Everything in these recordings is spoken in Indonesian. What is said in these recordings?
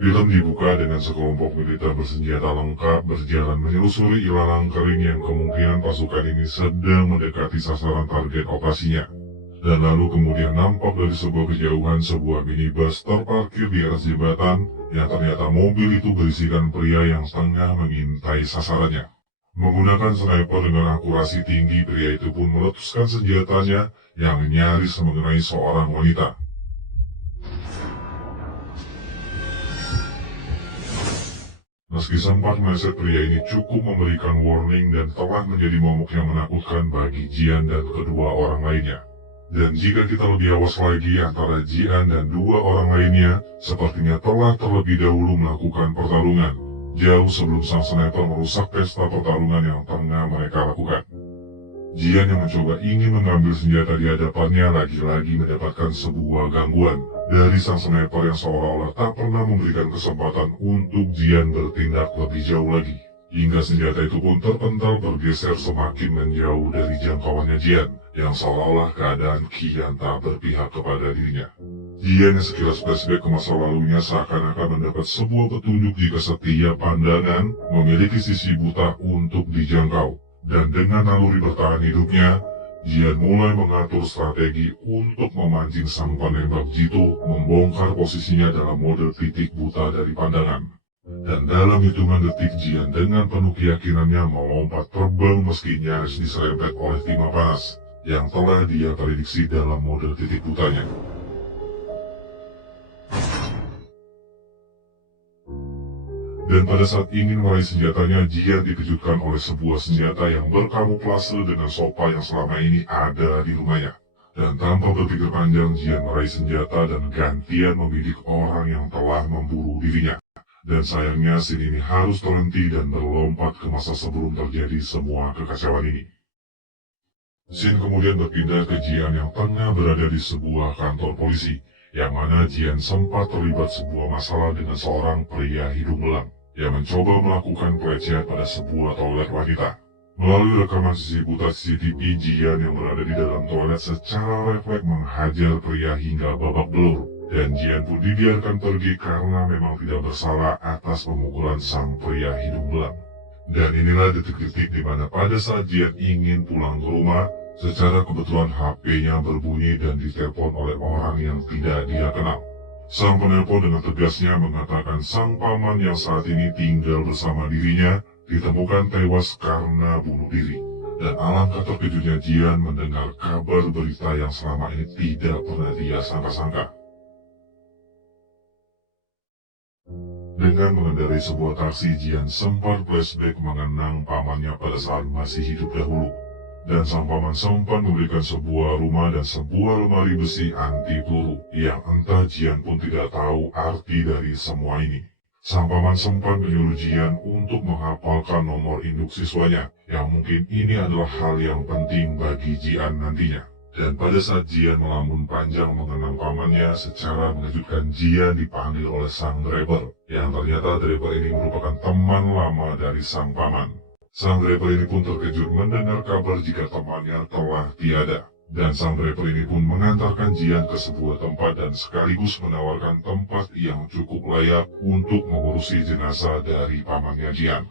Film dibuka dengan sekelompok militer bersenjata lengkap berjalan menelusuri ilalang kering yang kemungkinan pasukan ini sedang mendekati sasaran target operasinya. Dan lalu kemudian nampak dari sebuah kejauhan sebuah minibus terparkir di atas jembatan yang ternyata mobil itu berisikan pria yang tengah mengintai sasarannya. Menggunakan sniper dengan akurasi tinggi, pria itu pun meletuskan senjatanya yang nyaris mengenai seorang wanita. Meski sempat meleset, pria ini cukup memberikan warning dan telah menjadi momok yang menakutkan bagi Jian dan kedua orang lainnya. Dan jika kita lebih awas lagi, antara Jian dan dua orang lainnya sepertinya telah terlebih dahulu melakukan pertarungan, jauh sebelum sang sniper merusak pesta pertarungan yang tengah mereka lakukan. Jian yang mencoba ingin mengambil senjata di hadapannya lagi-lagi mendapatkan sebuah gangguan dari sang sniper yang seolah-olah tak pernah memberikan kesempatan untuk Jian bertindak lebih jauh lagi. Hingga senjata itu pun terpental bergeser semakin menjauh dari jangkauannya Jian, yang seolah-olah keadaan kian tak berpihak kepada dirinya. Jian yang sekilas flashback ke masa lalunya seakan-akan mendapat sebuah petunjuk jika setiap pandangan memiliki sisi buta untuk dijangkau. Dan dengan naluri bertahan hidupnya, Jian mulai mengatur strategi untuk memancing sang penembak jitu membongkar posisinya dalam mode titik buta dari pandangan. Dan dalam hitungan detik, Jian dengan penuh keyakinannya melompat terbang meski nyaris diserempet oleh timah panas yang telah dia prediksi dalam mode titik butanya. Dan pada saat ingin meraih senjatanya, Jian dikejutkan oleh sebuah senjata yang berkamuflase dengan sopa yang selama ini ada di rumahnya. Dan tanpa berpikir panjang, Jian meraih senjata dan gantian membidik orang yang telah memburu dirinya. Dan sayangnya scene ini harus terhenti dan berlompat ke masa sebelum terjadi semua kekacauan ini. Scene kemudian berpindah ke Jian yang tengah berada di sebuah kantor polisi, yang mana Jian sempat terlibat sebuah masalah dengan seorang pria hidung belang yang mencoba melakukan pelecehan pada sebuah toilet wanita. Melalui rekaman sisi buta CCTV, Jian yang berada di dalam toilet secara refleks menghajar pria hingga babak belur. Dan Jian pun dibiarkan pergi karena memang tidak bersalah atas pemukulan sang pria hidung belang. Dan inilah detik-detik di mana pada saat Jian ingin pulang ke rumah, secara kebetulan HP-nya berbunyi dan ditelepon oleh orang yang tidak dia kenal. Sang penelpon dengan tegasnya mengatakan sang paman yang saat ini tinggal bersama dirinya ditemukan tewas karena bunuh diri. Dan alangkah terkejutnya Jian mendengar kabar berita yang selama ini tidak pernah dia sangka-sangka. Dengan mengendarai sebuah taksi, Jian sempat flashback mengenang pamannya pada saat masih hidup dahulu. Dan sang paman sempat memberikan sebuah rumah dan sebuah lemari besi anti peluru yang entah Jian pun tidak tahu arti dari semua ini. Sang paman sempat menyuruh Jian untuk menghafalkan nomor induk siswanya, yang mungkin ini adalah hal yang penting bagi Jian nantinya. Dan pada saat Jian melamun panjang mengenang pamannya, secara mengejutkan Jian dipanggil oleh sang driver, yang ternyata driver ini merupakan teman lama dari sang paman. Sang driver ini pun terkejut mendengar kabar jika temannya telah tiada. Dan sang driver ini pun mengantarkan Jian ke sebuah tempat dan sekaligus menawarkan tempat yang cukup layak untuk mengurusi jenazah dari pamannya Jian.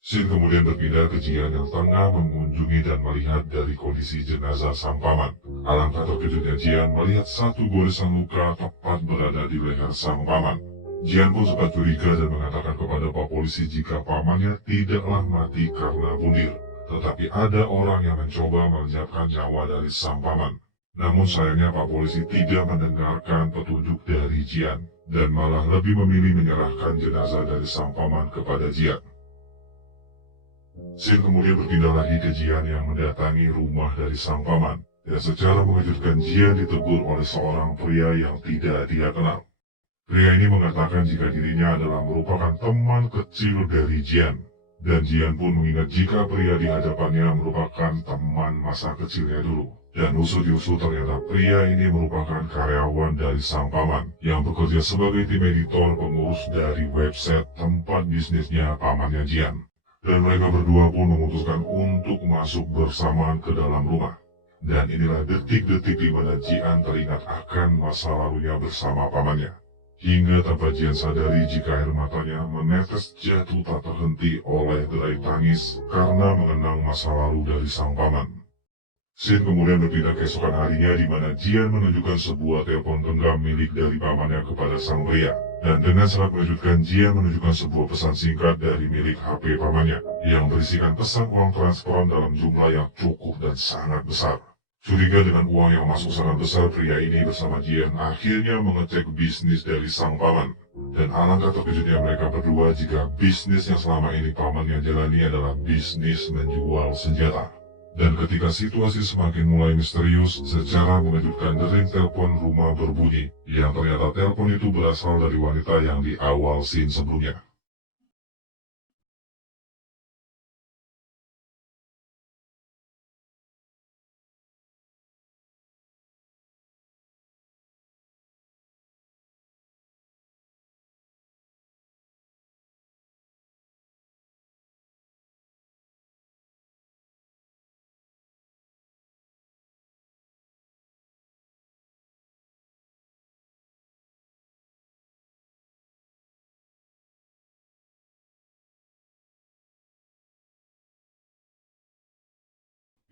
Scene kemudian berpindah ke Jian yang tengah mengunjungi dan melihat dari kondisi jenazah sang paman. Alangkah terkejutnya Jian melihat satu goresan luka tepat berada di leher sang paman. Jian pun sempat curiga dan mengatakan kepada Pak Polisi jika pamannya tidaklah mati karena bunuh, tetapi ada orang yang mencoba melenyapkan nyawa dari sang paman. Namun sayangnya Pak Polisi tidak mendengarkan petunjuk dari Jian, dan malah lebih memilih menyerahkan jenazah dari sang paman kepada Jian. Scene kemudian berpindah lagi ke Jian yang mendatangi rumah dari sang paman, dan secara mengejutkan Jian ditegur oleh seorang pria yang tidak dia kenal. Pria ini mengatakan jika dirinya adalah merupakan teman kecil dari Jian, dan Jian pun mengingat jika pria di hadapannya merupakan teman masa kecilnya dulu. Dan usut-usut ternyata pria ini merupakan karyawan dari sang paman, yang bekerja sebagai tim editor pengurus dari website tempat bisnisnya pamannya Jian. Dan mereka berdua pun memutuskan untuk masuk bersamaan ke dalam rumah. Dan inilah detik-detik di mana Jian teringat akan masa lalunya bersama pamannya. hingga tanpa Jian sadari jika air matanya menetes jatuh tak terhenti oleh derai tangis karena mengenang masa lalu dari sang paman. Scene kemudian berpindah keesokan harinya di mana Jian menunjukkan sebuah telepon genggam milik dari pamannya kepada sang pria. Dan dengan sangat mengejutkan, Jian menunjukkan sebuah pesan singkat dari milik HP pamannya yang berisikan pesan uang transferan dalam jumlah yang cukup dan sangat besar. Curiga dengan uang yang masuk sangat besar, pria ini bersama Jian akhirnya mengecek bisnis dari sang paman. Dan alangkah terkejutnya mereka berdua jika bisnis yang selama ini pamannya jalani adalah bisnis menjual senjata. Dan ketika situasi semakin mulai misterius, secara mengejutkan dering telepon rumah berbunyi, yang ternyata telepon itu berasal dari wanita yang di awal scene sebelumnya.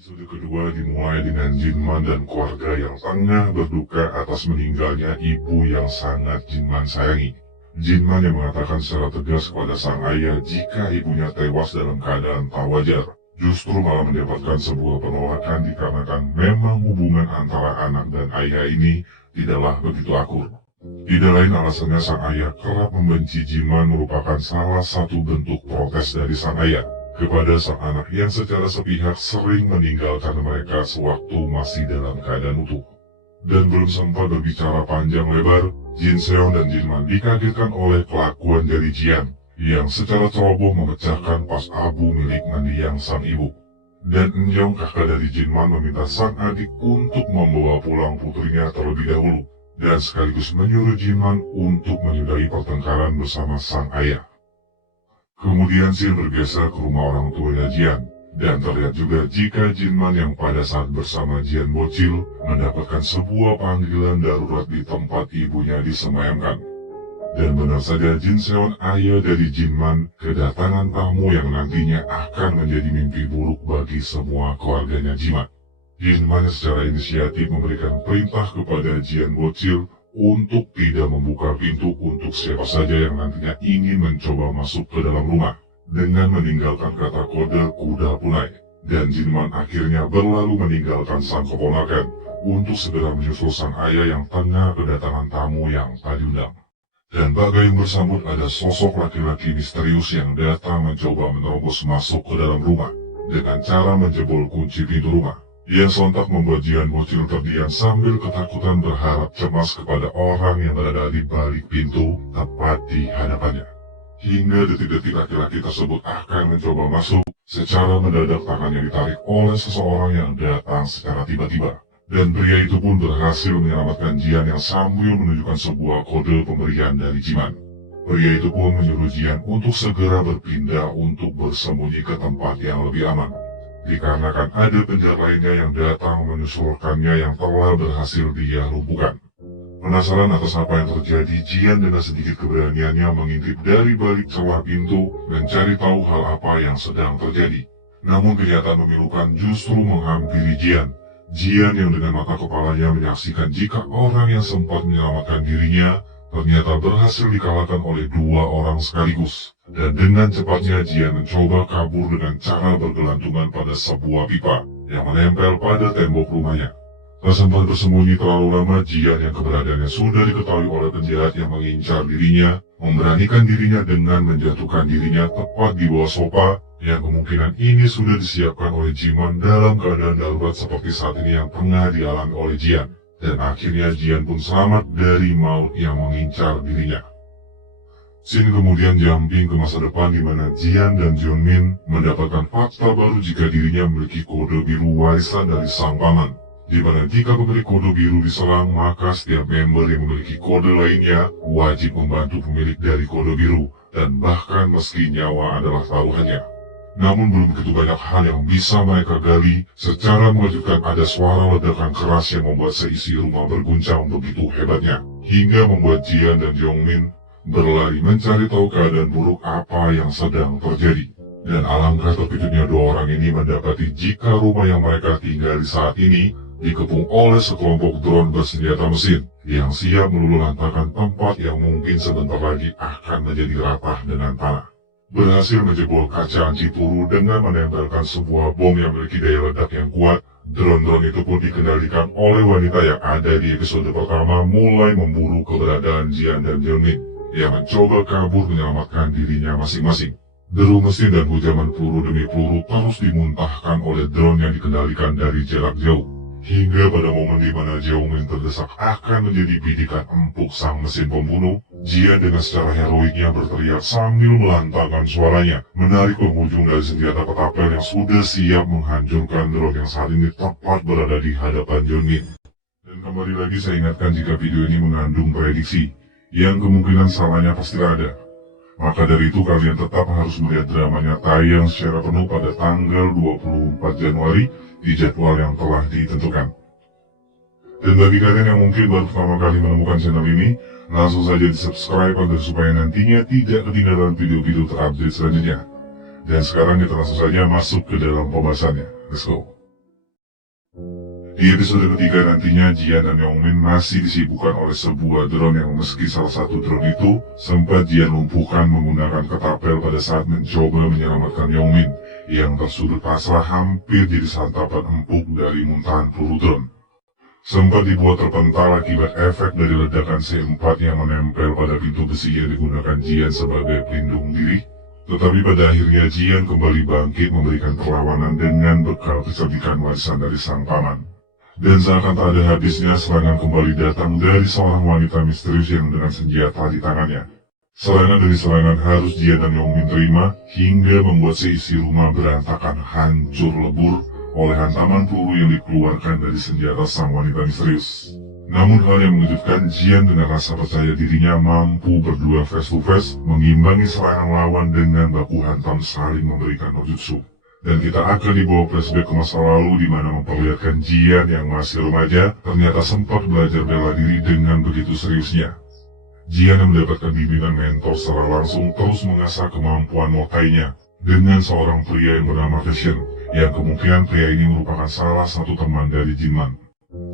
Episode kedua dimulai dengan Jinman dan keluarga yang tengah berduka atas meninggalnya ibu yang sangat Jinman sayangi. Jinman yang mengatakan secara tegas kepada sang ayah jika ibunya tewas dalam keadaan tak wajar, justru malah mendapatkan sebuah penolakan dikarenakan memang hubungan antara anak dan ayah ini tidaklah begitu akur. Tidak lain alasannya sang ayah kerap membenci Jinman merupakan salah satu bentuk protes dari sang ayah kepada sang anak yang secara sepihak sering meninggalkan mereka sewaktu masih dalam keadaan utuh. Dan belum sempat berbicara panjang lebar, Jin Seon dan Jinman dikagetkan oleh kelakuan dari Jian yang secara ceroboh memecahkan pas abu milik mendiang sang ibu. Dan Enyong, kakak dari Jinman, meminta sang adik untuk membawa pulang putrinya terlebih dahulu dan sekaligus menyuruh Jinman untuk menyudahi pertengkaran bersama sang ayah. Kemudian Jin bergeser ke rumah orang tuanya Jian, dan terlihat juga jika Jinman yang pada saat bersama Jian bocil mendapatkan sebuah panggilan darurat di tempat ibunya disemayamkan. Dan benar saja Jin Seon, ayah dari Jinman, kedatangan tamu yang nantinya akan menjadi mimpi buruk bagi semua keluarganya Jiman. Jinman secara inisiatif memberikan perintah kepada Jian bocil untuk tidak membuka pintu untuk siapa saja yang nantinya ingin mencoba masuk ke dalam rumah dengan meninggalkan kata kode kuda punai. Dan Jinman akhirnya berlalu meninggalkan sang keponakan untuk segera menyusul sang ayah yang tengah kedatangan tamu yang tak diundang. Dan bagai yang bersambut ada sosok laki-laki misterius yang datang mencoba menerobos masuk ke dalam rumah dengan cara menjebol kunci pintu rumah. Ia sontak membuat Jian bocil terdiam sambil ketakutan berharap cemas kepada orang yang berada di balik pintu tepat di hadapannya. Hingga detik-detik laki-laki tersebut akan mencoba masuk, secara mendadak tangannya ditarik oleh seseorang yang datang secara tiba-tiba. Dan pria itu pun berhasil menyelamatkan Jian yang sambil menunjukkan sebuah kode pemberian dari Jiman. Pria itu pun menyuruh Jian untuk segera berpindah untuk bersembunyi ke tempat yang lebih aman, dikarenakan ada penjahat lainnya yang datang menyusulkannya yang telah berhasil dia lumpuhkan. Penasaran atas apa yang terjadi, Jian dengan sedikit keberaniannya mengintip dari balik celah pintu mencari tahu hal apa yang sedang terjadi. Namun kenyataan memilukan justru menghampiri Jian. Jian yang dengan mata kepalanya menyaksikan jika orang yang sempat menyelamatkan dirinya ternyata berhasil dikalahkan oleh dua orang sekaligus. Dan dengan cepatnya Jian mencoba kabur dengan cara bergelantungan pada sebuah pipa yang menempel pada tembok rumahnya. Tak sempat bersembunyi terlalu lama, Jian yang keberadaannya sudah diketahui oleh penjahat yang mengincar dirinya, memberanikan dirinya dengan menjatuhkan dirinya tepat di bawah sofa, yang kemungkinan ini sudah disiapkan oleh Jiman dalam keadaan darurat seperti saat ini yang tengah dialami oleh Jian. Dan akhirnya Jian pun selamat dari maut yang mengincar dirinya. Scene kemudian jumping ke masa depan di mana Jian dan Jeonmin mendapatkan fakta baru jika dirinya memiliki kode biru warisan dari sang paman. Di mana jika pemilik kode biru diserang, maka setiap member yang memiliki kode lainnya wajib membantu pemilik dari kode biru, dan bahkan meski nyawa adalah taruhannya. Namun belum begitu banyak hal yang bisa mereka gali. Secara mengejutkan ada suara ledakan keras yang membuat seisi rumah berguncang begitu hebatnya. hingga membuat Jian dan Yongmin berlari mencari tahu keadaan buruk apa yang sedang terjadi. Dan alangkah terkejutnya dua orang ini mendapati jika rumah yang mereka tinggali saat ini dikepung oleh sekelompok drone bersenjata mesin yang siap meluluhlantakkan tempat yang mungkin sebentar lagi akan menjadi rata dengan tanah. Berhasil menjebol kaca anti peluru dengan menempelkan sebuah bom yang memiliki daya ledak yang kuat. Drone-drone itu pun dikendalikan oleh wanita yang ada di episode pertama mulai memburu keberadaan Jian dan Yongmin yang mencoba kabur menyelamatkan dirinya masing-masing. Deru mesin dan hujaman peluru demi peluru terus dimuntahkan oleh drone yang dikendalikan dari jarak jauh. Hingga pada momen di mana Yongmin terdesak akan menjadi bidikan empuk sang mesin pembunuh, Jian dengan secara heroiknya berteriak sambil melantangkan suaranya, menarik penghujung dari senjata ketapel yang sudah siap menghancurkan drone yang saat ini tepat berada di hadapan Yongmin. Dan kembali lagi saya ingatkan jika video ini mengandung prediksi, yang kemungkinan salahnya pasti ada. Maka dari itu kalian tetap harus melihat dramanya tayang secara penuh pada tanggal 24 Januari di jadwal yang telah ditentukan. Dan bagi kalian yang mungkin baru pertama kali menemukan channel ini, langsung saja di subscribe agar supaya nantinya tidak ketinggalan video-video terupdate selanjutnya. Dan sekarang kita langsung saja masuk ke dalam pembahasannya. Let's go. Di episode ketiga nantinya Jian dan Yongmin masih disibukkan oleh sebuah drone yang meski salah satu drone itu sempat Jian lumpuhkan menggunakan ketapel pada saat mencoba menyelamatkan Yongmin yang tersudut pasrah hampir jadi santapan empuk dari muntahan peluru drone. Sempat dibuat terpental akibat efek dari ledakan C4 yang menempel pada pintu besi yang digunakan Jian sebagai pelindung diri. Tetapi pada akhirnya Jian kembali bangkit memberikan perlawanan dengan bekal kecerdikan warisan dari sang paman. Dan seakan tak ada habisnya serangan kembali datang dari seorang wanita misterius yang dengan senjata di tangannya. Serangan dari serangan harus Jian dan Yongmin terima hingga membuat seisi rumah berantakan hancur lebur oleh hantaman peluru yang dikeluarkan dari senjata sang wanita misterius. Namun hal yang mengejutkan, Jian dengan rasa percaya dirinya mampu berdua face to face mengimbangi serangan lawan dengan baku hantam saling memberikan no jutsu. Dan kita akan dibawa flashback ke masa lalu di mana memperlihatkan Jian yang masih remaja ternyata sempat belajar bela diri dengan begitu seriusnya. Jian yang mendapatkan bimbingan mentor secara langsung terus mengasah kemampuan motainya dengan seorang pria yang bernama Fashion, yang kemungkinan pria ini merupakan salah satu teman dari Jinman.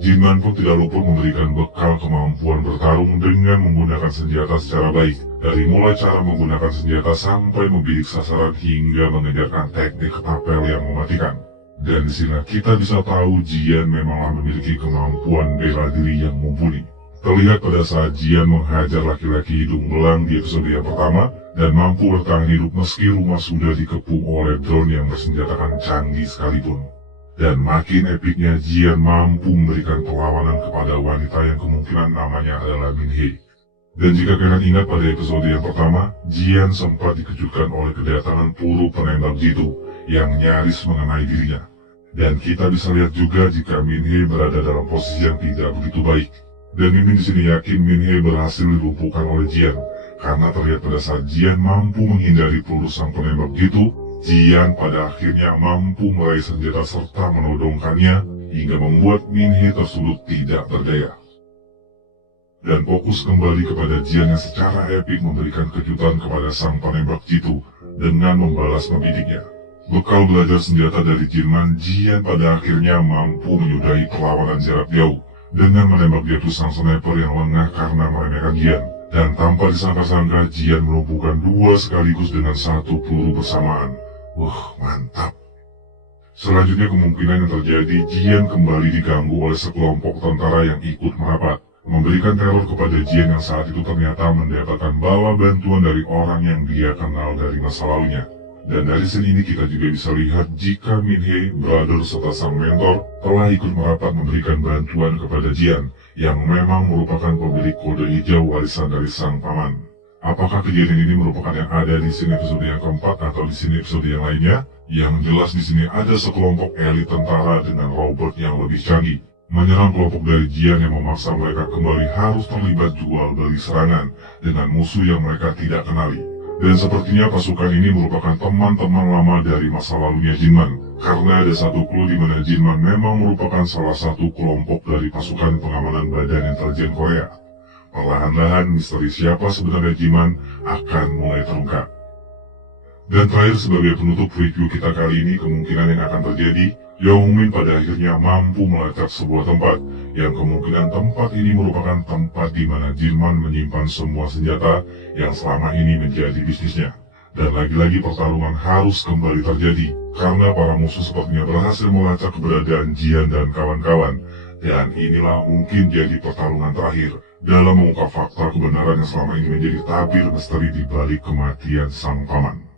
Jinman pun tidak luput memberikan bekal kemampuan bertarung dengan menggunakan senjata secara baik, dari mulai cara menggunakan senjata sampai membidik sasaran hingga mengejarkan teknik ketapel yang mematikan. Dan di sini kita bisa tahu Jian memanglah memiliki kemampuan bela diri yang mumpuni. Terlihat pada saat Jian menghajar laki-laki hidung belang di episode yang pertama dan mampu bertahan hidup meski rumah sudah dikepung oleh drone yang bersenjatakan canggih sekalipun. Dan makin epiknya Jian mampu memberikan perlawanan kepada wanita yang kemungkinan namanya adalah Min Hei. Dan jika kalian ingat pada episode yang pertama, Jian sempat dikejutkan oleh kedatangan peluru penembak jitu yang nyaris mengenai dirinya. Dan kita bisa lihat juga jika Min Hei berada dalam posisi yang tidak begitu baik. Dan Mimin di sini yakin Min Hei berhasil dilumpuhkan oleh Jian, karena terlihat pada saat Jian mampu menghindari peluru sang penembak jitu, Jian pada akhirnya mampu meraih senjata serta menodongkannya hingga membuat Min Hei tersudut tidak berdaya. Dan fokus kembali kepada Jian yang secara epik memberikan kejutan kepada sang penembak jitu dengan membalas membidiknya. Bekal belajar senjata dari Jinman, Jian pada akhirnya mampu menyudahi perlawanan jarak jauh dengan menembak jatuh sang sniper yang lengah karena meremehkan Jian. Dan tanpa disangka-sangka Jian melumpuhkan dua sekaligus dengan satu peluru bersamaan. Mantap. Selanjutnya kemungkinan yang terjadi, Jian kembali diganggu oleh sekelompok tentara yang ikut merapat, memberikan teror kepada Jian yang saat itu ternyata mendapatkan bala bantuan dari orang yang dia kenal dari masa lalunya. Dan dari scene ini kita juga bisa lihat jika Min Hei, brother serta sang mentor telah ikut merapat memberikan bantuan kepada Jian, yang memang merupakan pemilik kode hijau warisan dari sang paman. Apakah kejadian ini merupakan yang ada di sini episode yang keempat atau di sini episode yang lainnya? Yang jelas di sini ada sekelompok elit tentara dengan robot yang lebih canggih menyerang kelompok dari Jian yang memaksa mereka kembali harus terlibat jual beli serangan dengan musuh yang mereka tidak kenali. Dan sepertinya pasukan ini merupakan teman-teman lama dari masa lalunya Jinman, karena ada satu clue di mana Jinman memang merupakan salah satu kelompok dari pasukan pengamanan Badan Intelijen Korea. perlahan-lahan misteri siapa sebenarnya Jiman akan mulai terungkap. Dan terakhir sebagai penutup review kita kali ini, kemungkinan yang akan terjadi, Yongmin pada akhirnya mampu melacak sebuah tempat, yang kemungkinan tempat ini merupakan tempat di mana Jinman menyimpan semua senjata yang selama ini menjadi bisnisnya. Dan lagi-lagi pertarungan harus kembali terjadi, karena para musuh sepertinya berhasil melacak keberadaan Jian dan kawan-kawan. Dan inilah mungkin jadi pertarungan terakhir dalam mengungkap fakta kebenaran yang selama ini menjadi tabir misteri di balik kematian sang paman.